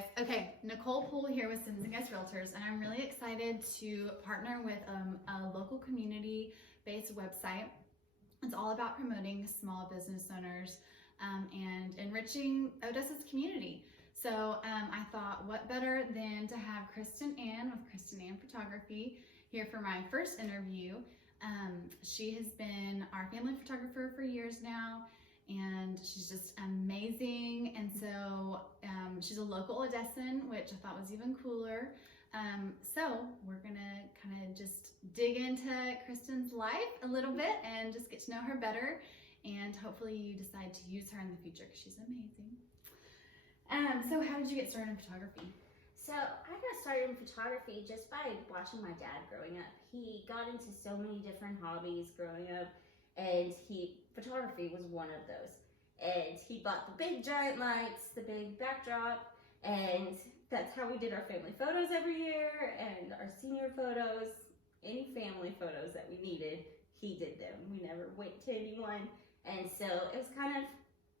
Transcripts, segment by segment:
guys. Okay, Nicole Poole here with Sims and Guest Realtors, and I'm really excited to partner with a local community-based website. It's all about promoting small business owners and enriching Odessa's community. So I thought, what better than to have Kristin Ann with Kristin Ann Photography here for my first interview. She has been our family photographer for years now, and she's just amazing. And so she's a local Odessan, which I thought was even cooler. So we're gonna kind of just dig into Kristin's life a little bit and just get to know her better. And hopefully you decide to use her in the future because she's amazing. So how did you get started in photography? So I got started in photography just by watching my dad growing up. He got into so many different hobbies growing up, and photography was one of those. And he bought the big giant lights, the big backdrop, and that's how we did our family photos every year and our senior photos. Any family photos that we needed, he did them. We never went to anyone. And so it was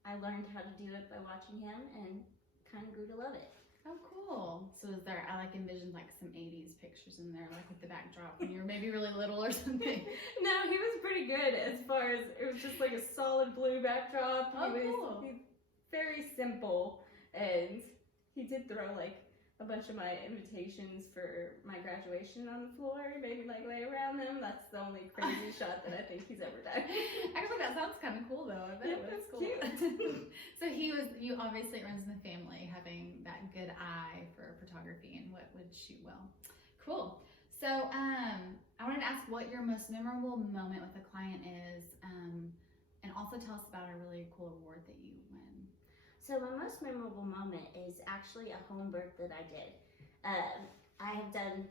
I learned how to do it by watching him and kind of grew to love it. Oh, cool. So is there, I envisioned some 80s pictures in there, with the backdrop when you were maybe really little or something. No, he was pretty good as far as, it was just a solid blue backdrop. Oh, he was cool. very simple, and he did throw a bunch of my invitations for my graduation on the floor, maybe lay around them. That's the only crazy shot that I think he's ever done. Actually, that sounds kind of cool though. I bet it was cool. Cute. So you obviously, it runs in the family, having that good eye for photography and what would shoot well. Cool. So I wanted to ask what your most memorable moment with a client is, and also tell us about a really cool award that you win. So my most memorable moment is actually a home birth that I did. I have done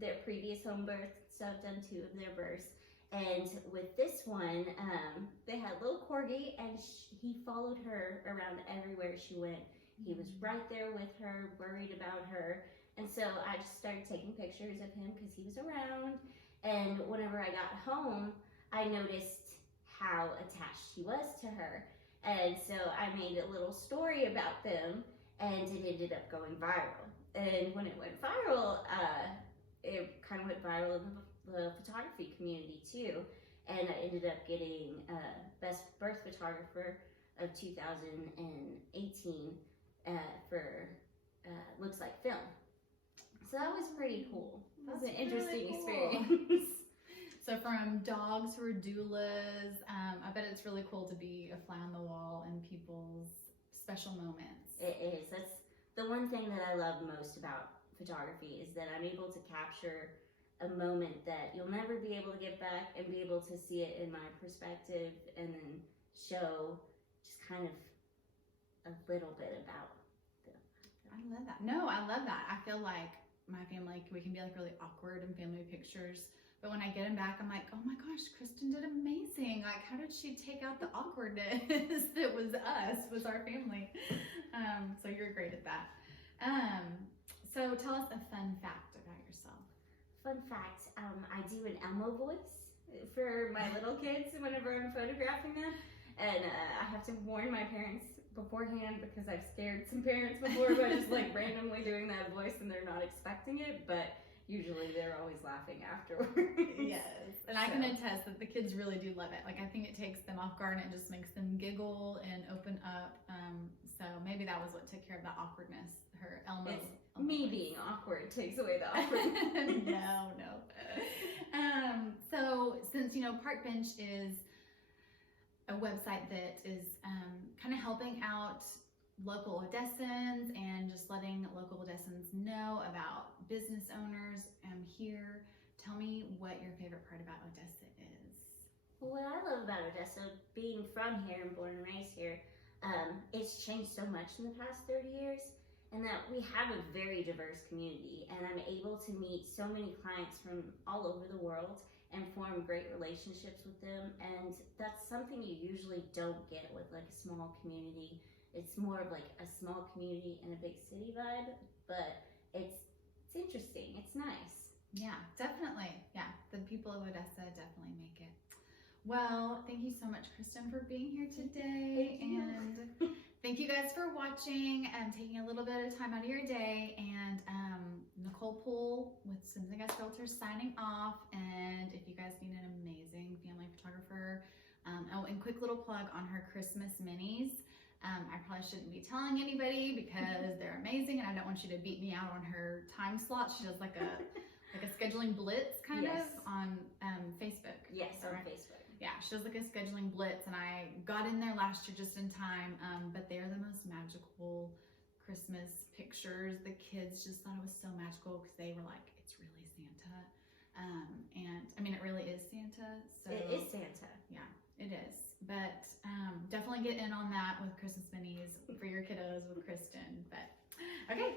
their previous home birth, so I've done 2 of their births. And with this one, they had a little corgi, and he followed her around everywhere she went. He was right there with her, worried about her. And so I just started taking pictures of him because he was around. And whenever I got home, I noticed how attached he was to her. And so I made a little story about them, and it ended up going viral. And when it went viral, it kind of went viral in the photography community too. And I ended up getting Best Birth Photographer of 2018 for Looks Like Film. So that was pretty cool. That was an interesting experience. So from dogs who are doulas, I bet it's really cool to be a fly on the wall in people's special moments. It is. That's the one thing that I love most about photography, is that I'm able to capture a moment that you'll never be able to get back, and be able to see it in my perspective, and then show just kind of a little bit about them. I love that. No, I love that. I feel like my family, we can be really awkward in family pictures. But when I get them back, I'm like, oh my gosh, Kristin did amazing. How did she take out the awkwardness that was us, was our family? So you're great at that. So tell us a fun fact about yourself. Fun fact, I do an Elmo voice for my little kids whenever I'm photographing them. And I have to warn my parents beforehand, because I've scared some parents before by just randomly doing that voice and they're not expecting it. But usually they're always laughing afterwards. Yes, and I can attest that the kids really do love it. I think it takes them off guard and it just makes them giggle and open up. So maybe that was what took care of the awkwardness. Her Elmo. It's me being awkward takes away the awkwardness. No. So since Parkbench is a website that is kind of helping out local Odessans and just letting local Odessans know about business owners here. Tell me what your favorite part about Odessa is. Well, what I love about Odessa, being from here and born and raised here, it's changed so much in the past 30 years, and that we have a very diverse community, and I'm able to meet so many clients from all over the world and form great relationships with them. And that's something you usually don't get with a small community. It's more of a small community and a big city vibe, but it's interesting. It's nice. Yeah, definitely. Yeah, the people of Odessa definitely make it. Well, thank you so much, Kristin, for being here today. And thank you guys for watching and taking a little bit of time out of your day. And Nicole Poole with Sims and Guest Realtors signing off. And if you guys need an amazing family photographer, oh, and quick little plug on her Christmas minis. I probably shouldn't be telling anybody because they're amazing, and I don't want you to beat me out on her time slot. She does like a scheduling blitz kind Yes. of on Facebook. Yes, on Right? Facebook. Yeah, she does like a scheduling blitz, and I got in there last year just in time. But they are the most magical Christmas pictures. The kids just thought it was so magical because they were like, "It's really Santa," and I mean, it really is Santa. So It is Santa. yeah, it is. But definitely get in on that with Christmas minis for your kiddos with Kristin. But okay.